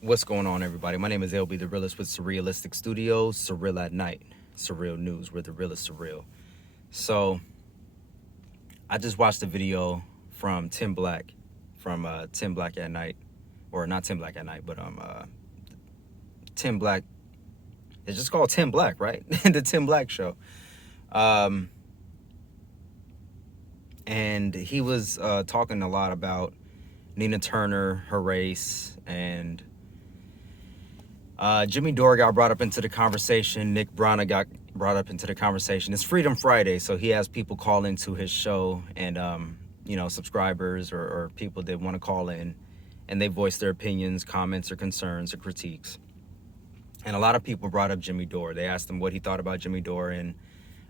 What's going on, everybody? My name is LB, the realist with Surrealistic Studios, Surreal at Night, Surreal News, where the real is surreal. So, I just watched a video from Tim Black, from Tim Black at Night, or not Tim Black at Night, but Tim Black. It's just called Tim Black, right? The Tim Black Show. And he was talking a lot about Nina Turner, her race, and Jimmy Dore got brought up into the conversation. Nick Brana got brought up into the conversation. It's Freedom Friday, so he has people call into his show, and subscribers or people that want to call in, and they voice their opinions, comments, or concerns, or critiques. And a lot of people brought up Jimmy Dore. They asked him what he thought about Jimmy Dore, and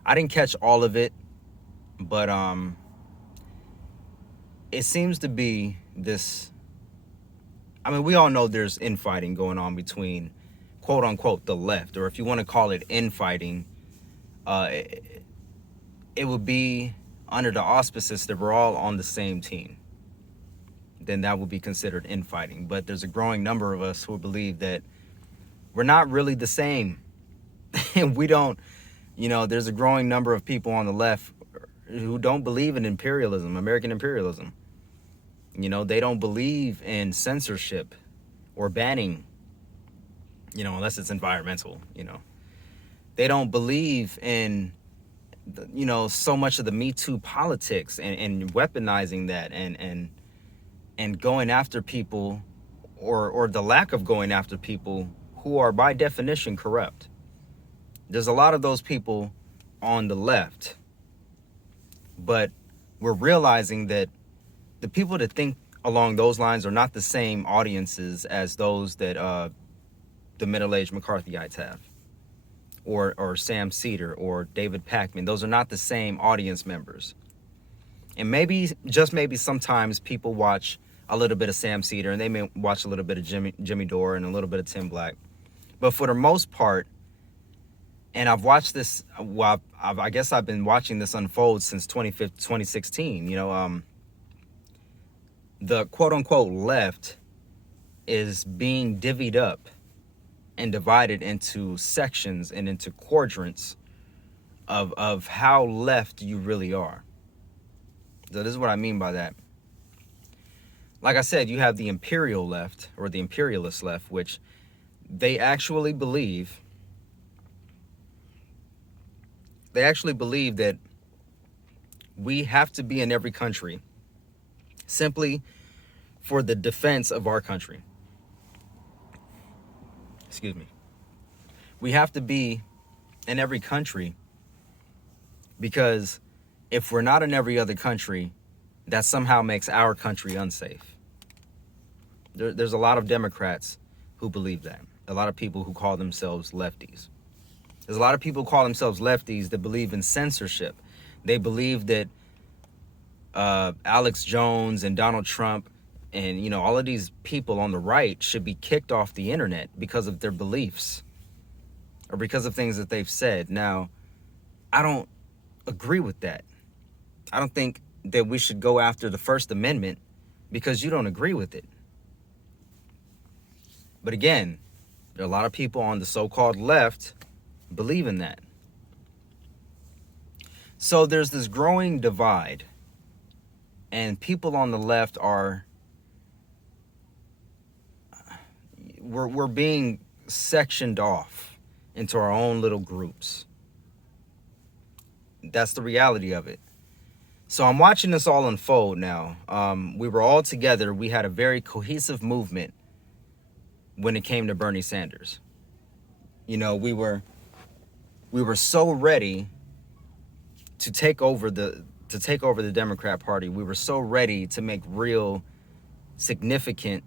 I didn't catch all of it, but it seems to be this. I mean, we all know there's infighting going on between, quote unquote, the left, or if you want to call it infighting, it would be under the auspices that we're all on the same team. Then that would be considered infighting. But there's a growing number of us who believe that we're not really the same. And we don't, there's a growing number of people on the left who don't believe in imperialism, American imperialism. They don't believe in censorship or banning, unless it's environmental, They don't believe in, so much of the Me Too politics and weaponizing that and going after people or the lack of going after people who are by definition corrupt. There's a lot of those people on the left, but we're realizing that the people that think along those lines are not the same audiences as those that the middle-aged McCarthyites have, or Sam Cedar or David Pakman. Those are not the same audience members. And maybe, just maybe, sometimes people watch a little bit of Sam Cedar and they may watch a little bit of Jimmy Dore and a little bit of Tim Black. But for the most part, and I've watched this, well, I guess I've been watching this unfold since 2016, the quote-unquote left is being divvied up and divided into sections and into quadrants of how left you really are. So this is what I mean by that. Like I said, you have the imperial left, or the imperialist left, which they actually believe that we have to be in every country simply for the defense of our country. Excuse me. We have to be in every country because if we're not in every other country, that somehow makes our country unsafe. There's a lot of Democrats who believe that. A lot of people who call themselves lefties. There's a lot of people who call themselves lefties that believe in censorship. They believe that Alex Jones and Donald Trump and, all of these people on the right should be kicked off the internet because of their beliefs or because of things that they've said. Now, I don't agree with that. I don't think that we should go after the First Amendment because you don't agree with it. But again, there are a lot of people on the so-called left believe in that. So there's this growing divide, and people on the left we're being sectioned off into our own little groups. That's the reality of it. So I'm watching this all unfold now. We were all together. We had a very cohesive movement when it came to Bernie Sanders. We were so ready to take over the Democrat Party. We were so ready to make real significant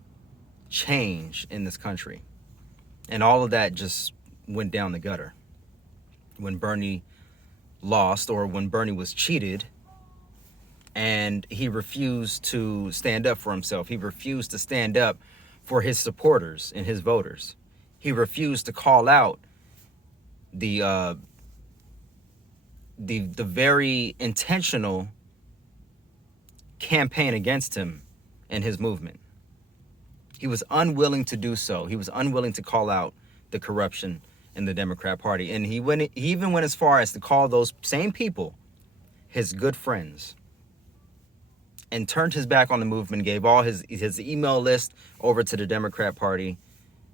change in this country. And all of that just went down the gutter when Bernie lost, or when Bernie was cheated, and he refused to stand up for himself. He refused to stand up for his supporters and his voters. He refused to call out the very intentional campaign against him and his movement. He was unwilling to do so. He was unwilling to call out the corruption in the Democrat Party. And he even went as far as to call those same people his good friends, and turned his back on the movement, gave all his email list over to the Democrat Party,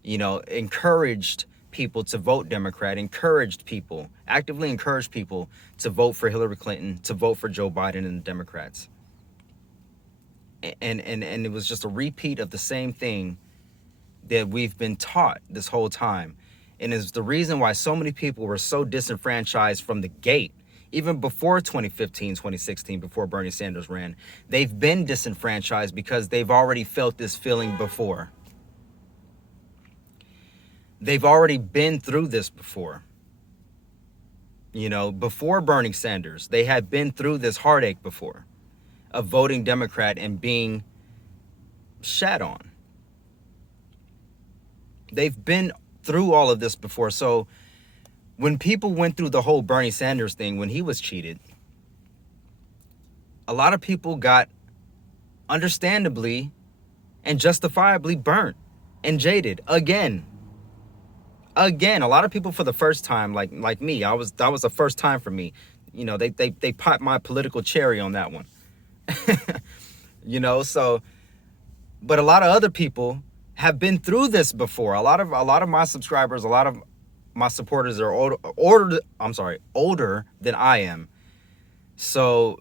encouraged people to vote Democrat, actively encouraged people to vote for Hillary Clinton, to vote for Joe Biden and the Democrats. And it was just a repeat of the same thing that we've been taught this whole time. And it's the reason why so many people were so disenfranchised from the gate. Even before 2015, 2016, before Bernie Sanders ran, they've been disenfranchised because they've already felt this feeling before. They've already been through this before. Before Bernie Sanders, they had been through this heartache before of voting Democrat and being shat on. They've been through all of this before. So when people went through the whole Bernie Sanders thing, when he was cheated, a lot of people got understandably and justifiably burnt and jaded again. A lot of people for the first time, like me, that was the first time for me. They popped my political cherry on that one. So, but a lot of other people have been through this before. A lot of my subscribers, a lot of my supporters are older than I am. So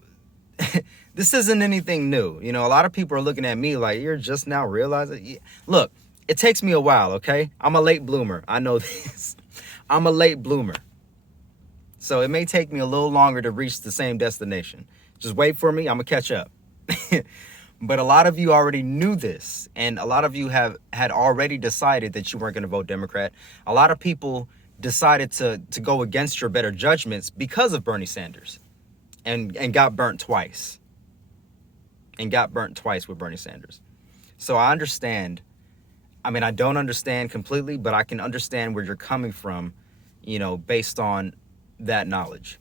this isn't anything new. A lot of people are looking at me like, you're just now realizing. Look, it takes me a while, okay? I'm a late bloomer. I know this. I'm a late bloomer. So it may take me a little longer to reach the same destination. Just wait for me. I'm going to catch up. But a lot of you already knew this. And a lot of you had already decided that you weren't going to vote Democrat. A lot of people decided to go against your better judgments because of Bernie Sanders. And got burnt twice. With Bernie Sanders. So I understand. I mean, I don't understand completely, but I can understand where you're coming from, based on that knowledge.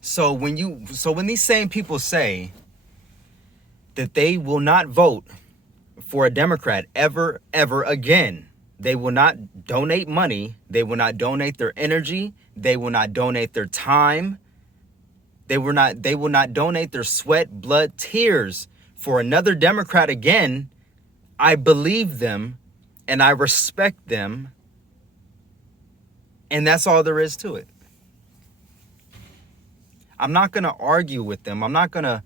So when these same people say that they will not vote for a Democrat ever again, they will not donate money, they will not donate their energy, they will not donate their time, they will not donate their sweat, blood, tears for another Democrat again, I believe them and I respect them, and that's all there is to it. I'm not going to argue with them. I'm not going to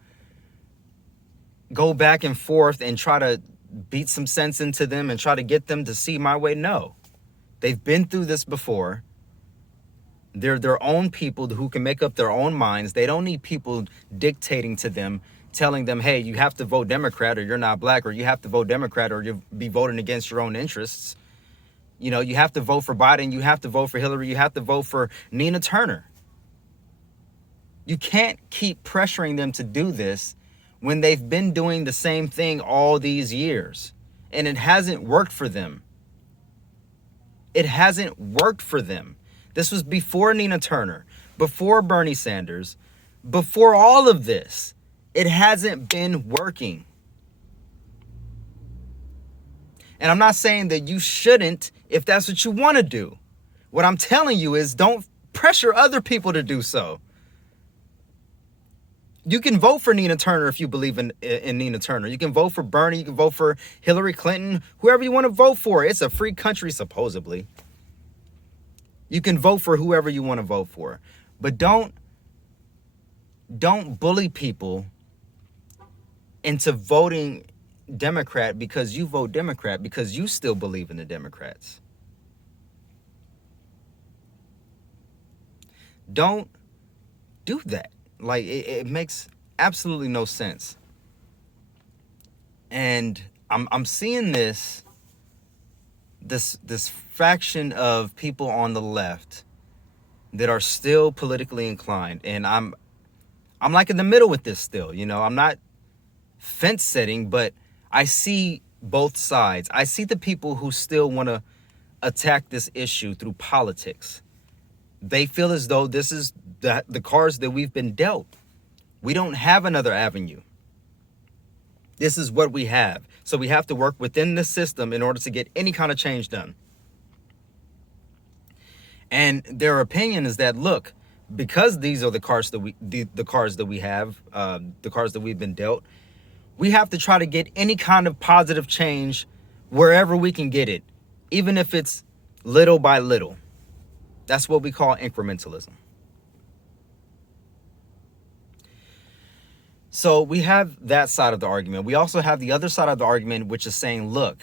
go back and forth and try to beat some sense into them and try to get them to see my way. No. They've been through this before. They're their own people who can make up their own minds. They don't need people dictating to them, telling them, hey, you have to vote Democrat or you're not black, or you have to vote Democrat or you'll be voting against your own interests. You have to vote for Biden. You have to vote for Hillary. You have to vote for Nina Turner. You can't keep pressuring them to do this when they've been doing the same thing all these years. And it hasn't worked for them. It hasn't worked for them. This was before Nina Turner, before Bernie Sanders, before all of this. It hasn't been working. And I'm not saying that you shouldn't if that's what you want to do. What I'm telling you is don't pressure other people to do so. You can vote for Nina Turner if you believe in Nina Turner. You can vote for Bernie. You can vote for Hillary Clinton, whoever you want to vote for. It's a free country, supposedly. You can vote for whoever you want to vote for. But don't bully people into voting Democrat because you vote Democrat because you still believe in the Democrats. Don't do that. Like, it makes absolutely no sense. And I'm seeing this fraction of people on the left that are still politically inclined, and I'm like in the middle with this still. I'm not fence setting, but I see both sides. I see the people who still want to attack this issue through politics. They feel as though this is the cards that we've been dealt. We don't have another avenue. This is what we have. So we have to work within the system in order to get any kind of change done. And their opinion is that, look, because these are the cards that the cards that we have, the cards that we've been dealt, we have to try to get any kind of positive change wherever we can get it, even if it's little by little. That's what we call incrementalism. So we have that side of the argument. We also have the other side of the argument, which is saying, look,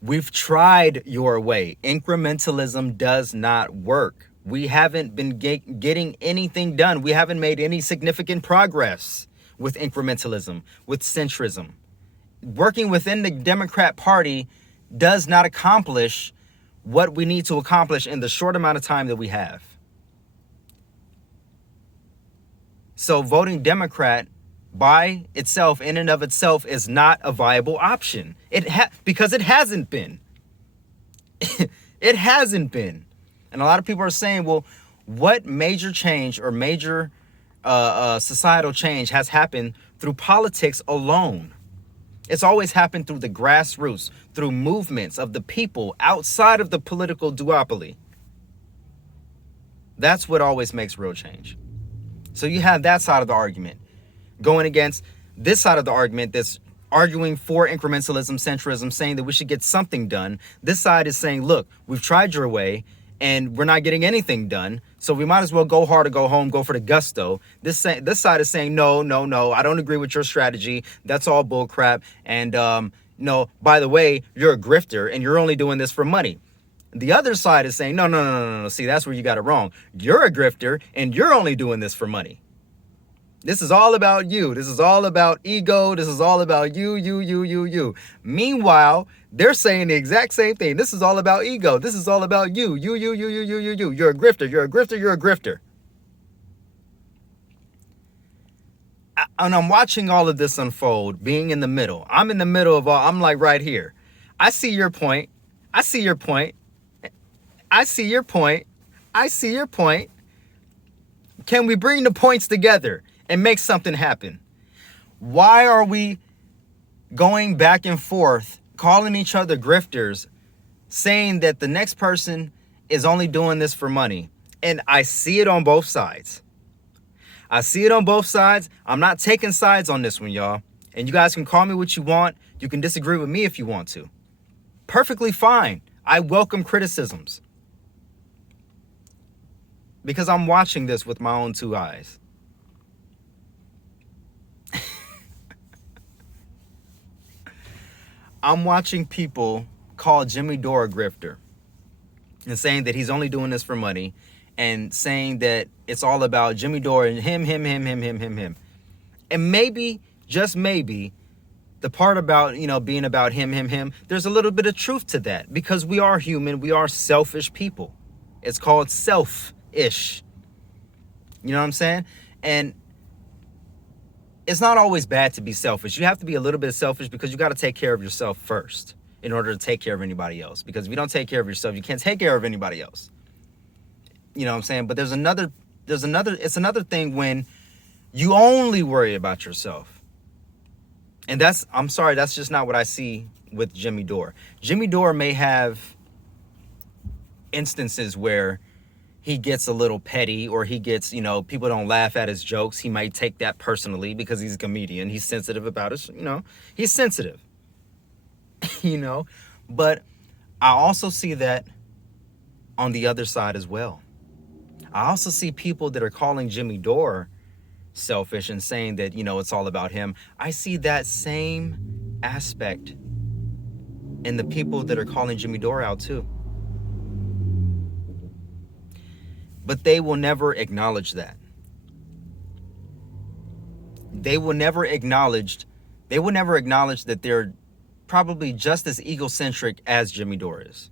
we've tried your way. Incrementalism does not work. We haven't been getting anything done. We haven't made any significant progress with incrementalism, with centrism. Working within the Democrat Party does not accomplish what we need to accomplish in the short amount of time that we have. So voting Democrat by itself, in and of itself, is not a viable option. Because it hasn't been. It hasn't been. And a lot of people are saying, well, what major change or major societal change has happened through politics alone? It's always happened through the grassroots, through movements of the people outside of the political duopoly. That's what always makes real change. So you have that side of the argument going against this side of the argument that's arguing for incrementalism, centrism, saying that we should get something done. This side is saying, look, we've tried your way and we're not getting anything done, so we might as well go hard or go home, go for the gusto. This side is saying, no, I don't agree with your strategy. That's all bull crap. And no, by the way, you're a grifter and you're only doing this for money. The other side is saying, no. See, that's where you got it wrong. You're a grifter and you're only doing this for money. This is all about you. This is all about ego. This is all about you. Meanwhile, they're saying the exact same thing. This is all about ego. This is all about you. You. You're a grifter. You're a grifter. You're a grifter. And I'm watching all of this unfold, being in the middle. I'm in the middle of all. I'm like right here. I see your point. I see your point. I see your point. I see your point. Can we bring the points together and make something happen? Why are we going back and forth, calling each other grifters, saying that the next person is only doing this for money? And I see it on both sides. I see it on both sides. I'm not taking sides on this one, y'all. And you guys can call me what you want. You can disagree with me if you want to. Perfectly fine. I welcome criticisms, because I'm watching this with my own two eyes. I'm watching people call Jimmy Dore a grifter and saying that he's only doing this for money, and saying that it's all about Jimmy Dore and him. And maybe, just maybe, the part about, being about him, there's a little bit of truth to that, because we are human. We are selfish people. It's called self-ish. You know what I'm saying? And it's not always bad to be selfish. You have to be a little bit selfish, because you got to take care of yourself first in order to take care of anybody else. Because if you don't take care of yourself, you can't take care of anybody else. You know what I'm saying? But it's another thing when you only worry about yourself. And I'm sorry, that's just not what I see with Jimmy Dore. Jimmy Dore may have instances where he gets a little petty, or he gets, people don't laugh at his jokes. He might take that personally because he's a comedian. He's sensitive about it. He's sensitive, but I also see that on the other side as well. I also see people that are calling Jimmy Dore selfish and saying that, it's all about him. I see that same aspect in the people that are calling Jimmy Dore out too. But they will never acknowledge that. They will never acknowledge that they're probably just as egocentric as Jimmy Dore is.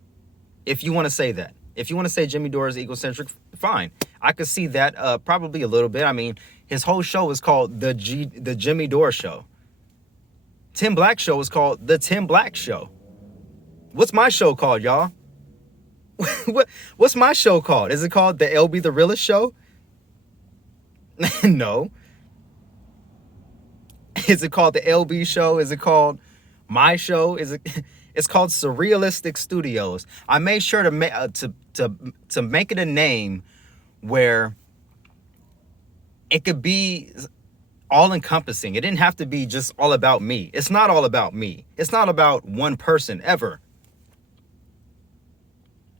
If you want to say that. If you want to say Jimmy Dore is egocentric, fine. I could see that probably a little bit. I mean, his whole show is called the Jimmy Dore Show. Tim Black Show is called the Tim Black Show. What's my show called, y'all? What's my show called? Is it called the LB the Realist Show? No. Is it called the LB show? Is it called my show? It's called Surrealistic Studios. I made sure to make it a name where it could be all encompassing. It didn't have to be just all about me. It's not all about me. It's not about one person ever.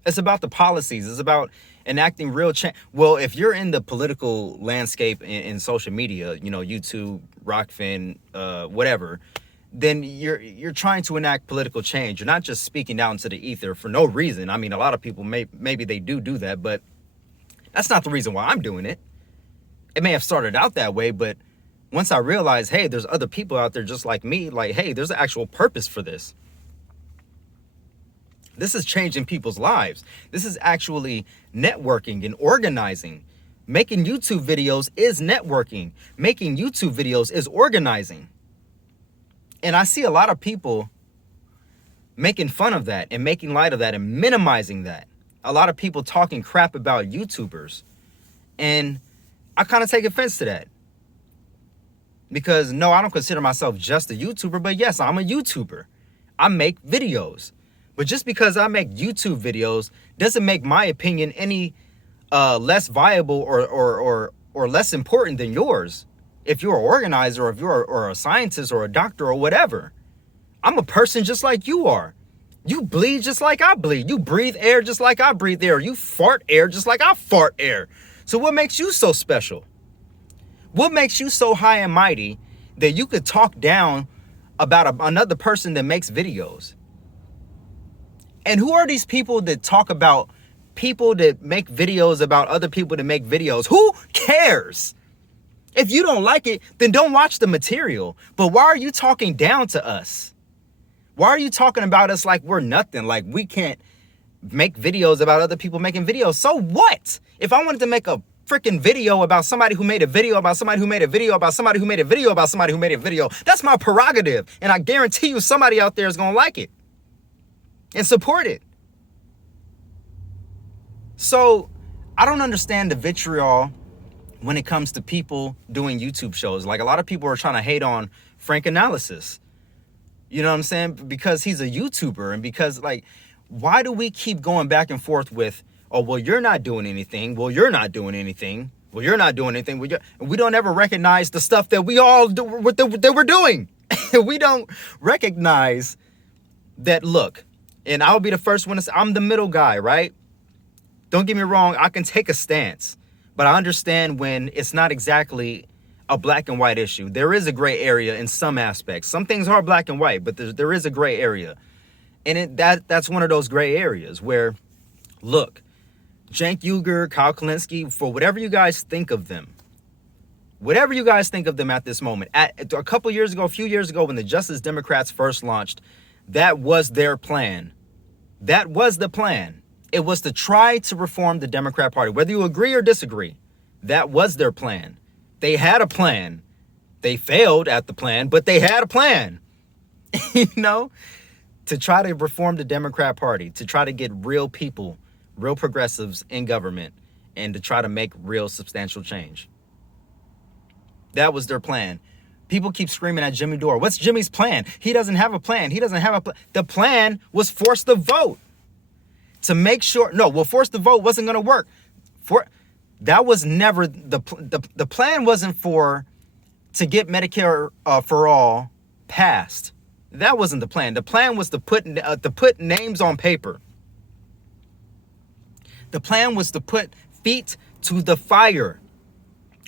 It's about the policies. It's about enacting real change. Well, if you're in the political landscape in social media, you know, YouTube, Rockfin, whatever, then you're trying to enact political change. You're not just speaking out into the ether for no reason. I mean, a lot of people maybe they do that, but that's not the reason why I'm doing it. It may have started out that way, but once I realized, hey, there's other people out there just like me, like, hey, there's an actual purpose for this. This is changing people's lives. This is actually networking and organizing. Making YouTube videos is networking. Making YouTube videos is organizing. And I see a lot of people making fun of that and making light of that and minimizing that. A lot of people talking crap about YouTubers. And I kind of take offense to that. Because no, I don't consider myself just a YouTuber, but yes, I'm a YouTuber. I make videos. But just because I make YouTube videos doesn't make my opinion any less viable or less important than yours. If you're an organizer, or if you're a scientist or a doctor or whatever, I'm a person just like you are. You bleed just like I bleed. You breathe air just like I breathe air. You fart air just like I fart air. So what makes you so special? What makes you so high and mighty that you could talk down about another person that makes videos? And who are these people that talk about people that make videos about other people that make videos? Who cares? If you don't like it, then don't watch the material. But why are you talking down to us? Why are you talking about us like we're nothing? Like we can't make videos about other people making videos. So what? If I wanted to make a freaking video about somebody who made a video about somebody who made a video about somebody who made a video about somebody who made a video, that's my prerogative. And I guarantee you somebody out there is going to like it and support it. So I don't understand the vitriol when it comes to people doing YouTube shows. Like a lot of people are trying to hate on Frank Analysis. You know what I'm saying? Because he's a YouTuber, and because, like, why do we keep going back and forth with, oh, well, you're not doing anything. Well, you're not doing anything. Well, you're not doing anything. We don't ever recognize the stuff that we all do, that we're doing. We don't recognize that, look, and I'll be the first one to say, I'm the middle guy, right? Don't get me wrong. I can take a stance, but I understand when it's not exactly a black and white issue. There is a gray area in some aspects. Some things are black and white, but there is a gray area. And that's one of those gray areas where, look, Cenk Uygur, Kyle Kalinske, for whatever you guys think of them, at this moment, a few years ago, when the Justice Democrats first launched, that was their plan. That was the plan. It was to try to reform the Democrat Party, whether you agree or disagree. That was their plan. They had a plan. They failed at the plan, but they had a plan, you know, to try to reform the Democrat Party, to try to get real people, real progressives in government, and to try to make real substantial change. That was their plan. People keep screaming at Jimmy Dore. What's Jimmy's plan? He doesn't have a plan. He doesn't have a plan. The plan was force the vote to make sure. No, well, force the vote wasn't going to work. That was never the plan. Wasn't to get Medicare for all passed. That wasn't the plan. The plan was to put names on paper. The plan was to put feet to the fire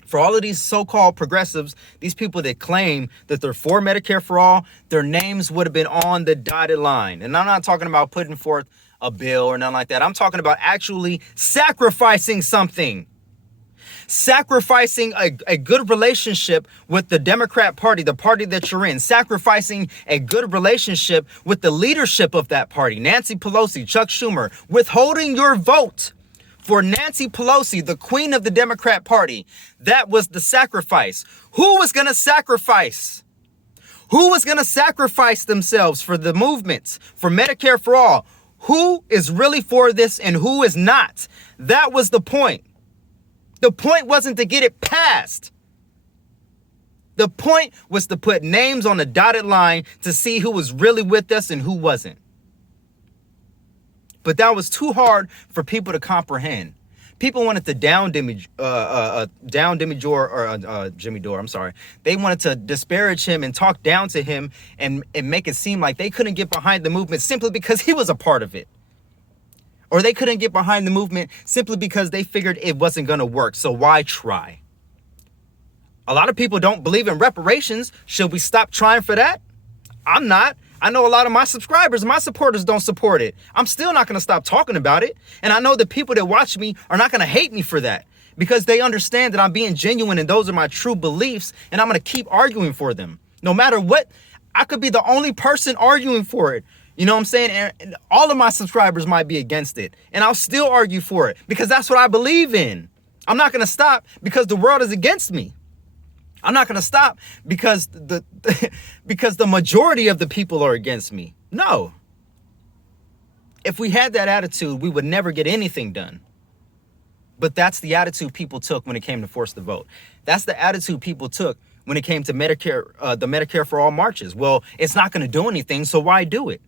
for all of these so-called progressives, these people that claim that they're for Medicare for all. Their names would have been on the dotted line. And I'm not talking about putting forth a bill or nothing like that. I'm talking about actually sacrificing something. Sacrificing a good relationship with the Democrat Party, the party that you're in. Sacrificing a good relationship with the leadership of that party, Nancy Pelosi, Chuck Schumer. Withholding your vote for Nancy Pelosi, the queen of the Democrat Party. That was the sacrifice. Who was going to sacrifice? Who was going to sacrifice themselves for the movements, for Medicare for all? Who is really for this and who is not? That was the point. The point wasn't to get it passed. The point was to put names on the dotted line to see who was really with us and who wasn't. But that was too hard for people to comprehend. People wanted to down Jimmy Dore. I'm sorry. They wanted to disparage him and talk down to him and make it seem like they couldn't get behind the movement simply because he was a part of it. Or they couldn't get behind the movement simply because they figured it wasn't going to work. So why try? A lot of people don't believe in reparations. Should we stop trying for that? I'm not. I know a lot of my subscribers, my supporters don't support it. I'm still not going to stop talking about it. And I know the people that watch me are not going to hate me for that because they understand that I'm being genuine and those are my true beliefs. And I'm going to keep arguing for them. No matter what, I could be the only person arguing for it. You know what I'm saying? And all of my subscribers might be against it. And I'll still argue for it because that's what I believe in. I'm not going to stop because the world is against me. I'm not going to stop because because the majority of the people are against me. No. If we had that attitude, we would never get anything done. But that's the attitude people took when it came to force the vote. That's the attitude people took when it came to Medicare, the Medicare for All marches. Well, it's not going to do anything, so why do it?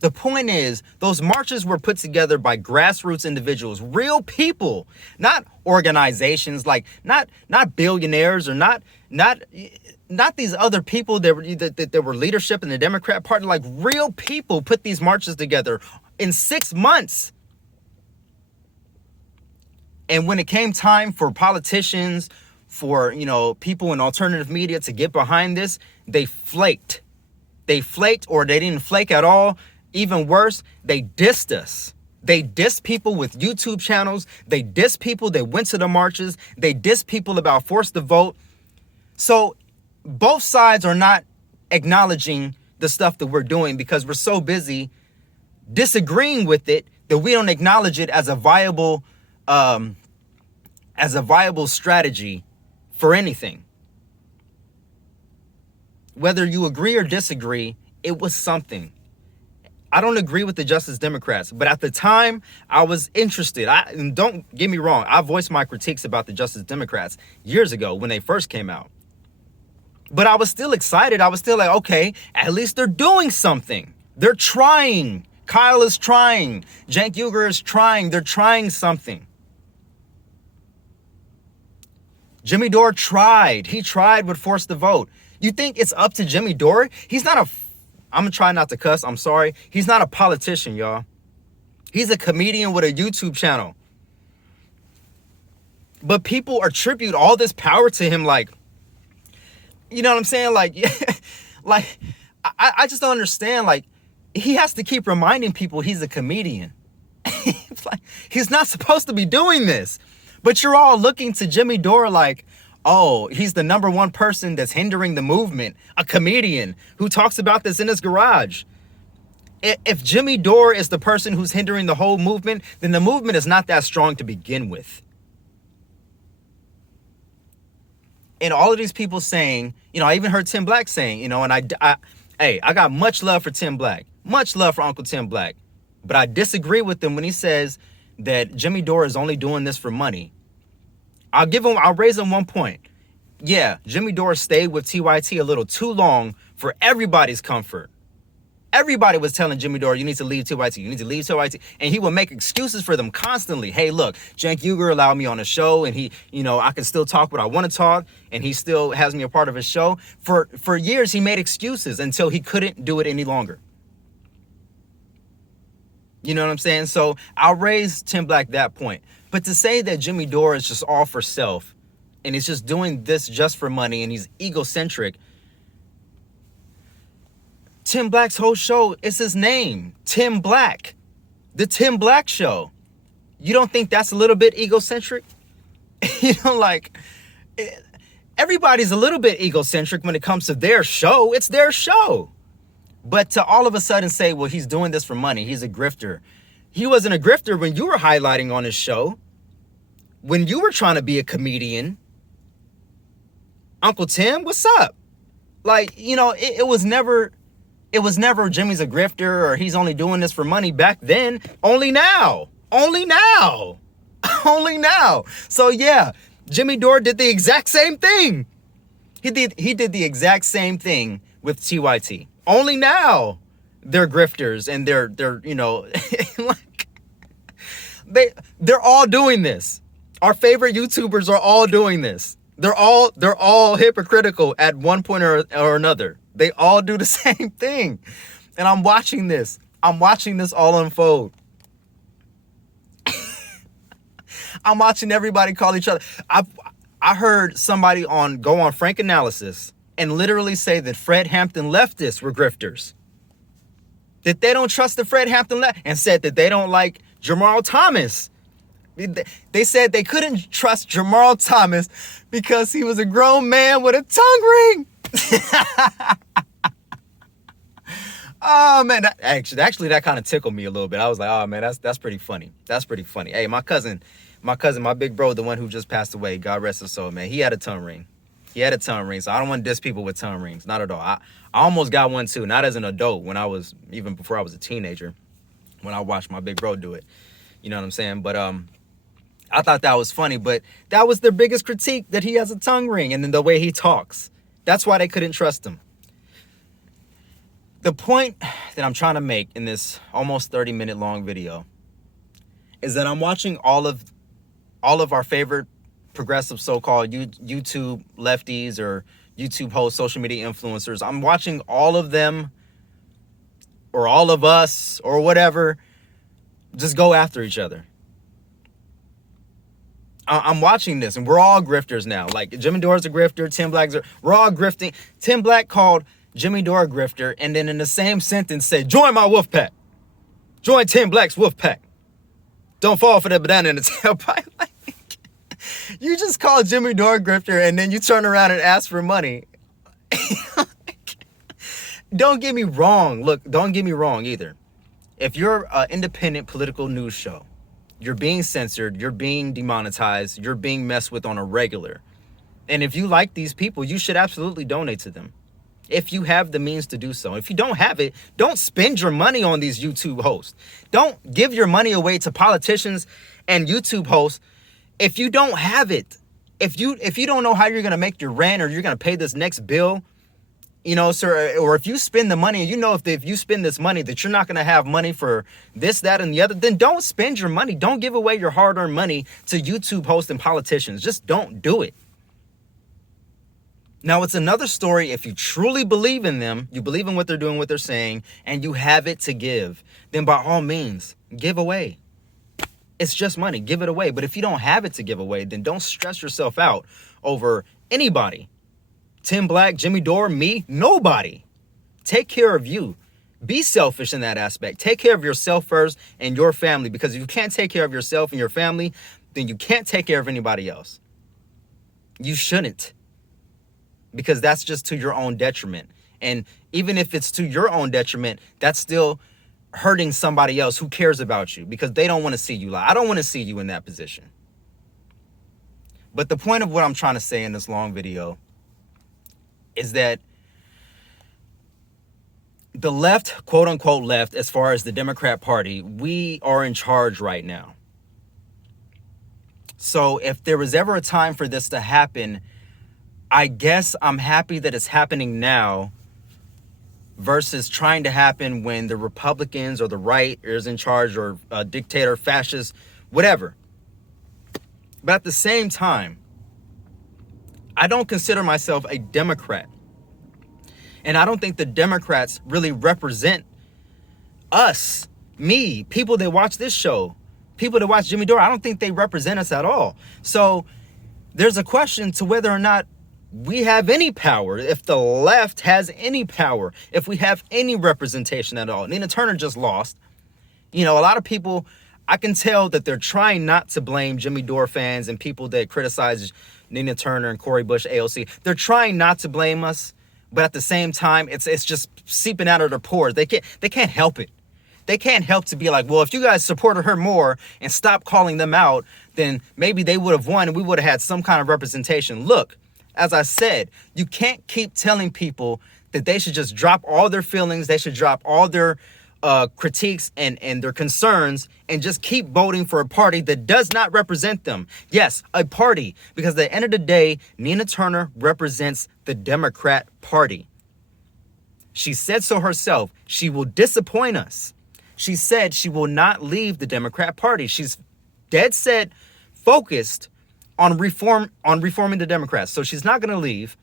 The point is, those marches were put together by grassroots individuals, real people, not organizations, like not billionaires or not these other people that were leadership in the Democrat Party. Like real people put these marches together in 6 months. And when it came time for politicians, for people in alternative media to get behind this, they flaked. They flaked, or they didn't flake at all. Even worse, they dissed us. They dissed people with YouTube channels. They dissed people that went to the marches. They dissed people about force the vote. So both sides are not acknowledging the stuff that we're doing because we're so busy disagreeing with it that we don't acknowledge it as a viable strategy for anything. Whether you agree or disagree, it was something. I don't agree with the Justice Democrats, but at the time I was interested. And don't get me wrong. I voiced my critiques about the Justice Democrats years ago when they first came out. But I was still excited. I was still like, okay, at least they're doing something. They're trying. Kyle is trying. Cenk Uygur is trying. They're trying something. Jimmy Dore tried. He tried with force the vote. You think it's up to Jimmy Dore? He's not I'm gonna try not to cuss. I'm sorry. He's not a politician, y'all. He's a comedian with a YouTube channel. But people attribute all this power to him, like, you know what I'm saying? Like, like I just don't understand. Like, he has to keep reminding people he's a comedian. It's like, he's not supposed to be doing this. But you're all looking to Jimmy Dore like, oh, he's the number one person that's hindering the movement, a comedian who talks about this in his garage. If Jimmy Dore is the person who's hindering the whole movement, then the movement is not that strong to begin with. And all of these people saying, I even heard Tim Black saying, and I got much love for Tim Black, much love for Uncle Tim Black, but I disagree with him when he says that Jimmy Dore is only doing this for money. I'll raise him one point. Yeah, Jimmy Dore stayed with TYT a little too long for everybody's comfort. Everybody was telling Jimmy Dore, you need to leave TYT, you need to leave TYT. And he would make excuses for them constantly. Hey, look, Cenk Uygur allowed me on the show and he, I can still talk what I want to talk. And he still has me a part of his show. For years, he made excuses until he couldn't do it any longer. You know what I'm saying? So I'll raise Tim Black that point. But to say that Jimmy Dore is just all for self and he's just doing this just for money and he's egocentric. Tim Black's whole show is his name, Tim Black. The Tim Black Show. You don't think that's a little bit egocentric? Everybody's a little bit egocentric when it comes to their show. It's their show. But to all of a sudden say, well, he's doing this for money. He's a grifter. He wasn't a grifter when you were highlighting on his show. When you were trying to be a comedian. Uncle Tim, what's up? It was never Jimmy's a grifter or he's only doing this for money back then. Only now. So yeah, Jimmy Dore did the exact same thing. He did the exact same thing with TYT. Only now they're grifters and they're you know, like they're all doing this. Our favorite YouTubers are all doing this. They're all hypocritical at one point or another. They all do the same thing. And I'm watching this. I'm watching this all unfold. I'm watching everybody call each other. I heard somebody go on Frank Analysis and literally say that Fred Hampton leftists were grifters. That they don't trust the Fred Hampton left, and said that they don't like Jamal Thomas. They said they couldn't trust Jamal Thomas because he was a grown man with a tongue ring. Oh man, actually that kind of tickled me a little bit. I was like, oh man, that's pretty funny. That's pretty funny. Hey, my big bro, the one who just passed away, God rest his soul, man. He had a tongue ring. He had a tongue ring. So I don't want to diss people with tongue rings. Not at all. I almost got one too. Not as an adult, even before I was a teenager, when I watched my big bro do it. You know what I'm saying? But I thought that was funny. But that was their biggest critique, that he has a tongue ring and then the way he talks. That's why they couldn't trust him. The point that I'm trying to make in this almost 30-minute long video is that I'm watching all of our favorite progressive so-called YouTube lefties or YouTube hosts, social media influencers. I'm watching all of them, or all of us, or whatever, just go after each other. I'm watching this, and we're all grifters now. Like, Jimmy Dore's a grifter, Tim Black's we're all grifting. Tim Black called Jimmy Dore a grifter, and then in the same sentence said, join my wolf pack. Join Tim Black's wolf pack. Don't fall for the banana in the tailpipe. You just call Jimmy Dore a grifter, and then you turn around and ask for money. Don't get me wrong. Look, don't get me wrong either. If you're an independent political news show, you're being censored, you're being demonetized, you're being messed with on a regular. And if you like these people, you should absolutely donate to them, if you have the means to do so. If you don't have it, don't spend your money on these YouTube hosts. Don't give your money away to politicians and YouTube hosts if you don't have it. If you don't know how you're going to make your rent, or you're going to pay this next bill, you know, sir, or if you spend the money and you know if you spend this money that you're not going to have money for this, that, and the other, then don't spend your money. Don't give away your hard-earned money to YouTube hosts and politicians. Just don't do it. Now, it's another story if you truly believe in them, you believe in what they're doing, what they're saying, and you have it to give, then by all means, give away. It's just money. Give it away. But if you don't have it to give away, then don't stress yourself out over anybody. Tim Black, Jimmy Dore, me, nobody. Take care of you. Be selfish in that aspect. Take care of yourself first and your family, because if you can't take care of yourself and your family, then you can't take care of anybody else. You shouldn't, because that's just to your own detriment. And even if it's to your own detriment, that's still hurting somebody else who cares about you, because they don't want to see you lie. I don't want to see you in that position. But the point of what I'm trying to say in this long video is that the left, quote unquote left, as far as the Democrat Party, we are in charge right now. So if there was ever a time for this to happen, I guess I'm happy that it's happening now versus trying to happen when the Republicans or the right is in charge, or a dictator, fascist, whatever. But at the same time, I don't consider myself a Democrat. And I don't think the Democrats really represent us, me, people that watch this show, people that watch Jimmy Dore. I don't think they represent us at all. So there's a question to whether or not we have any power, if the left has any power, if we have any representation at all. Nina Turner just lost. You know, a lot of people, I can tell that they're trying not to blame Jimmy Dore fans and people that criticize Nina Turner and Cori Bush, AOC. They're trying not to blame us, but at the same time, it's just seeping out of their pores. They can't help it. They can't help to be like, well, if you guys supported her more and stopped calling them out, then maybe they would have won and we would have had some kind of representation. Look, as I said, you can't keep telling people that they should just drop all their feelings, they should drop all their critiques and their concerns and just keep voting for a party that does not represent them. Yes, a party, because at the end of the day, Nina Turner represents the Democrat Party. She said so herself. She will disappoint us. She said she will not leave the Democrat Party. She's dead set focused on reforming the Democrats. So she's not going to leave.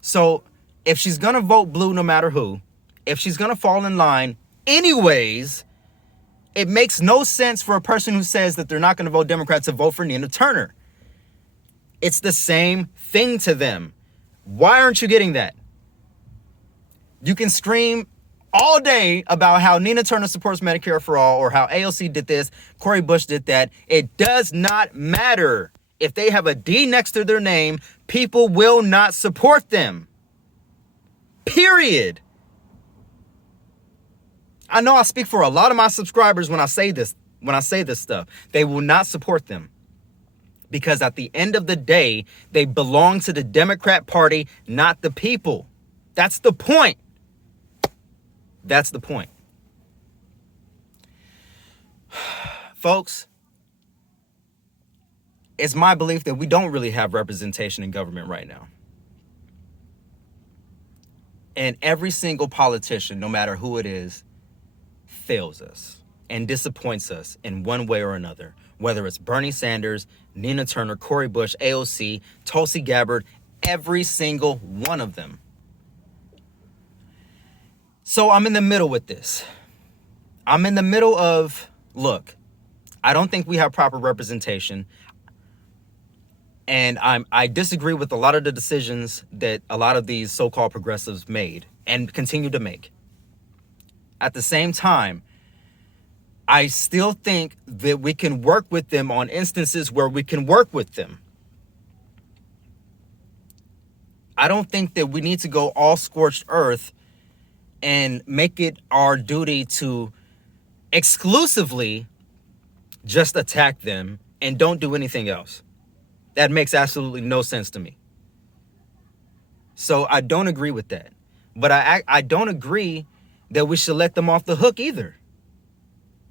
So if she's going to vote blue no matter who, if she's going to fall in line anyways, it makes no sense for a person who says that they're not going to vote Democrat to vote for Nina Turner. It's the same thing to them. Why aren't you getting that? You can scream all day about how Nina Turner supports Medicare for all or how AOC did this, Cori Bush did that. It does not matter. If they have a D next to their name, people will not support them. Period. I know I speak for a lot of my subscribers when I say this stuff. They will not support them. Because at the end of the day, they belong to the Democrat Party, not the people. That's the point. That's the point. Folks, it's my belief that we don't really have representation in government right now. And every single politician, no matter who it is, fails us and disappoints us in one way or another. Whether it's Bernie Sanders, Nina Turner, Cori Bush, AOC, Tulsi Gabbard, every single one of them. So I'm in the middle with this. I'm in the middle of, look, I don't think we have proper representation. And I disagree with a lot of the decisions that a lot of these so-called progressives made and continue to make. At the same time, I still think that we can work with them on instances where we can work with them. I don't think that we need to go all scorched earth and make it our duty to exclusively just attack them and don't do anything else. That makes absolutely no sense to me. So I don't agree with that. But I don't agree that we should let them off the hook either.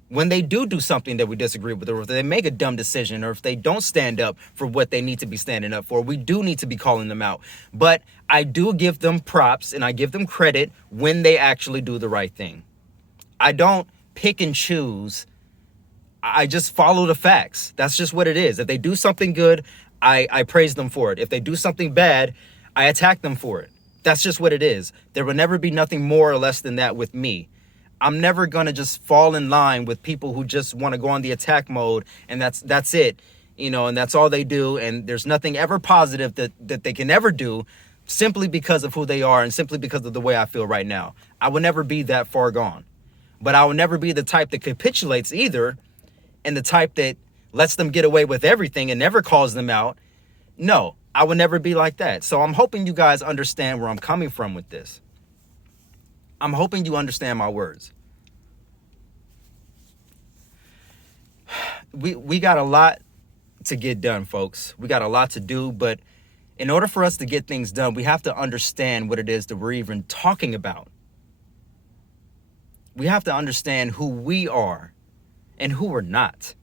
When they do something that we disagree with, or if they make a dumb decision, or if they don't stand up for what they need to be standing up for, we do need to be calling them out. But I do give them props and I give them credit when they actually do the right thing. I don't pick and choose. I just follow the facts. That's just what it is. If they do something good, I praise them for it. If they do something bad, I attack them for it. That's just what it is. There will never be nothing more or less than that with me. I'm never going to just fall in line with people who just want to go on the attack mode and that's it, you know, and that's all they do. And there's nothing ever positive that they can ever do simply because of who they are and simply because of the way I feel right now. I will never be that far gone, but I will never be the type that capitulates either and the type that lets them get away with everything and never calls them out. No, I will never be like that. So I'm hoping you guys understand where I'm coming from with this. I'm hoping you understand my words. We got a lot to get done, folks. We got a lot to do, but in order for us to get things done, we have to understand what it is that we're even talking about. We have to understand who we are and who we're not.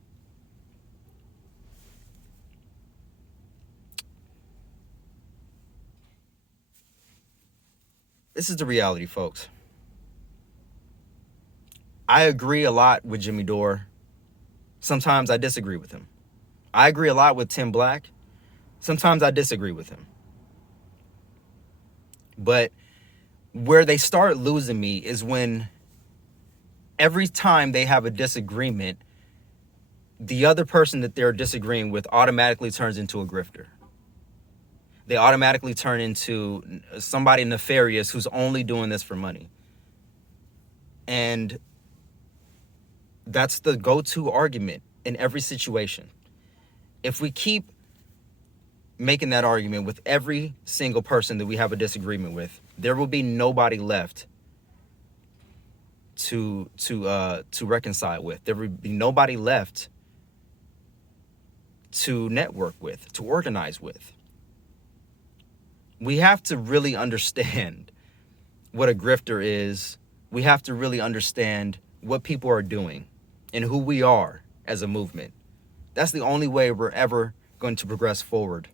This is the reality, folks. I agree a lot with Jimmy Dore. Sometimes I disagree with him. I agree a lot with Tim Black. Sometimes I disagree with him. But where they start losing me is when every time they have a disagreement, the other person that they're disagreeing with automatically turns into a grifter. They automatically turn into somebody nefarious who's only doing this for money. And that's the go-to argument in every situation. If we keep making that argument with every single person that we have a disagreement with, there will be nobody left to reconcile with. There will be nobody left to network with, to organize with. We have to really understand what a grifter is, we have to really understand what people are doing and who we are as a movement. That's the only way we're ever going to progress forward.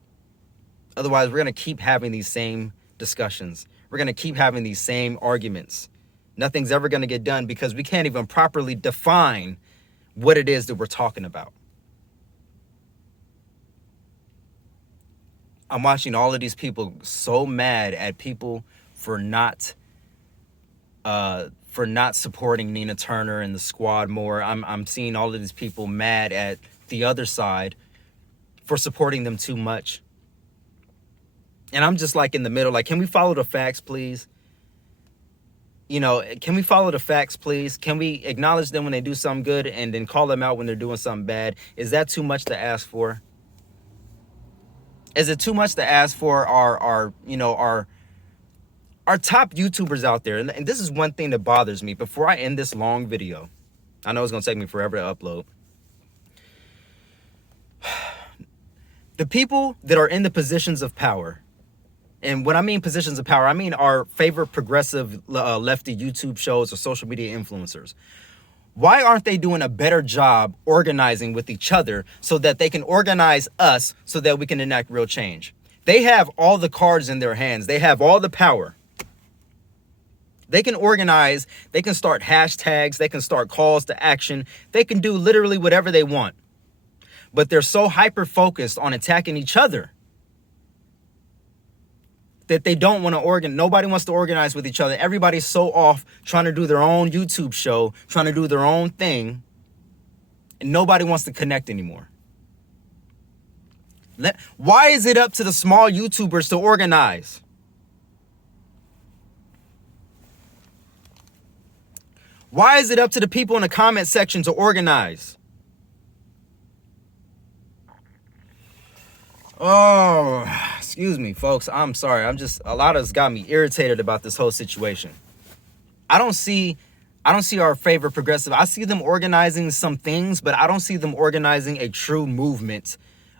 Otherwise, we're going to keep having these same discussions. We're going to keep having these same arguments. Nothing's ever going to get done because we can't even properly define what it is that we're talking about. I'm watching all of these people so mad at people for not supporting Nina Turner and the squad more. I'm seeing all of these people mad at the other side for supporting them too much. And I'm just like in the middle, like, can we follow the facts, please? You know, can we follow the facts, please? Can we acknowledge them when they do something good and then call them out when they're doing something bad? Is that too much to ask for? Is it too much to ask for our top YouTubers out there? And this is one thing that bothers me. Before I end this long video, I know it's going to take me forever to upload. The people that are in the positions of power, and when I mean positions of power, I mean our favorite progressive lefty YouTube shows or social media influencers. Why aren't they doing a better job organizing with each other so that they can organize us so that we can enact real change? They have all the cards in their hands. They have all the power. They can organize. They can start hashtags. They can start calls to action. They can do literally whatever they want. But they're so hyper-focused on attacking each other that they don't want to organize. Nobody wants to organize with each other. Everybody's so off trying to do their own YouTube show, trying to do their own thing, and nobody wants to connect anymore. Why is it up to the small YouTubers to organize? Why is it up to the people in the comment section to organize? Oh, excuse me, folks. I'm sorry. A lot of it's got me irritated about this whole situation. I don't see our favorite progressive. I see them organizing some things, but I don't see them organizing a true movement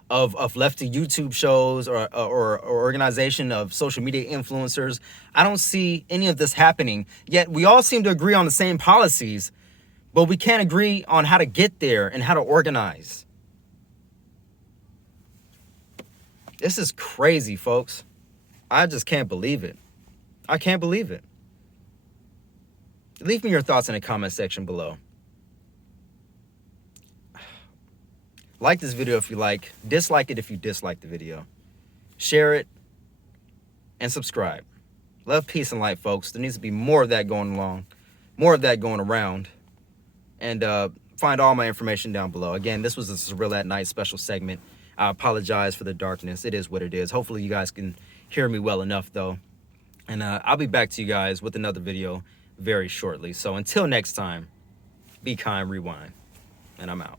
of lefty YouTube shows or organization of social media influencers. I don't see any of this happening. Yet we all seem to agree on the same policies, but we can't agree on how to get there and how to organize. This is crazy, folks. I just can't believe it. I can't believe it. Leave me your thoughts in the comment section below. Like this video if you like. Dislike it if you dislike the video. Share it. And subscribe. Love, peace, and light, folks. There needs to be more of that going along. More of that going around. And find all my information down below. Again, this was a Surreal at Night special segment. I apologize for the darkness. It is what it is. Hopefully you guys can hear me well enough, though. And I'll be back to you guys with another video very shortly. So until next time, be kind, rewind, and I'm out.